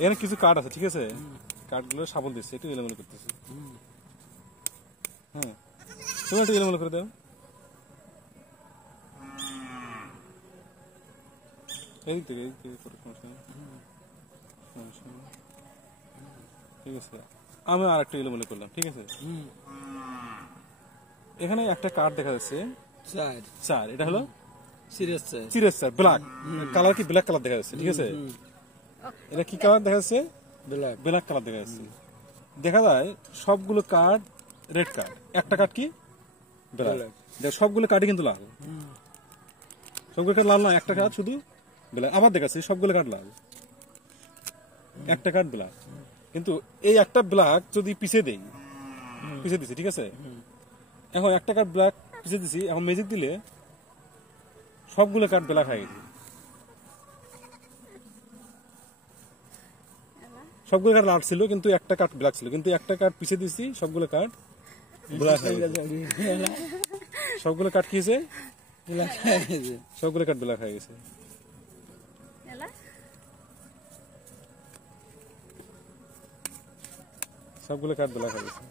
এখানে কিছু কার্ড আছে, ঠিক আছে? কার্ডগুলো সাবল দিচ্ছে, একটু এলোমেলো করতেছে। হ্যাঁ, তুমি একটু এলোমেলো করে দাও। এদিক থেকে করে সমস্যা নেই। ঠিক আছে, আমি আর একটু এলোমেলো করলাম, ঠিক আছে? এখানে একটা কার্ড দেখা যাচ্ছে 4, এটা হলো সিরিয়াস স্যার, ব্ল্যাক কালার, কি ব্ল্যাক কালার দেখা যাচ্ছে, ঠিক আছে? এটা কি কালার দেখা যাচ্ছে? ব্ল্যাক কালার দেখা যাচ্ছে। দেখা যায় সবগুলো কার্ড রেড কার্ড, একটা কার্ড কি ব্ল্যাক। সবগুলো কার্ডই কিন্তু লাল, সবগুলো কার্ড লাল না, একটা কার্ড শুধু ব্ল্যাক। আবার দেখাচ্ছি সবগুলো কার্ড লাল, একটা কার্ড ব্ল্যাক। কিন্তু এই একটা ব্ল্যাক যদি পিছিয়ে দেই, পিছিয়ে দিছি, ঠিক আছে? এখন একটা কার্ড ব্ল্যাক পিছিয়ে দিছি, এখন ম্যাজিক দিলে সবগুলো কার্ড ব্ল্যাক হয়ে গেছে। সবগুলো কার্ড লাল ছিল কিন্তু একটা কার্ড ব্ল্যাক ছিল, কিন্তু একটা কার্ড পিছিয়ে দিছি, সবগুলো কার্ড ব্ল্যাক হয়ে গেছে। সবগুলো কার্ড কি হয়েছে? সবগুলো কার্ড ব্ল্যাক হয়ে গেছে। সবগুলো কার্ড ব্ল্যাক হয়ে গেছে।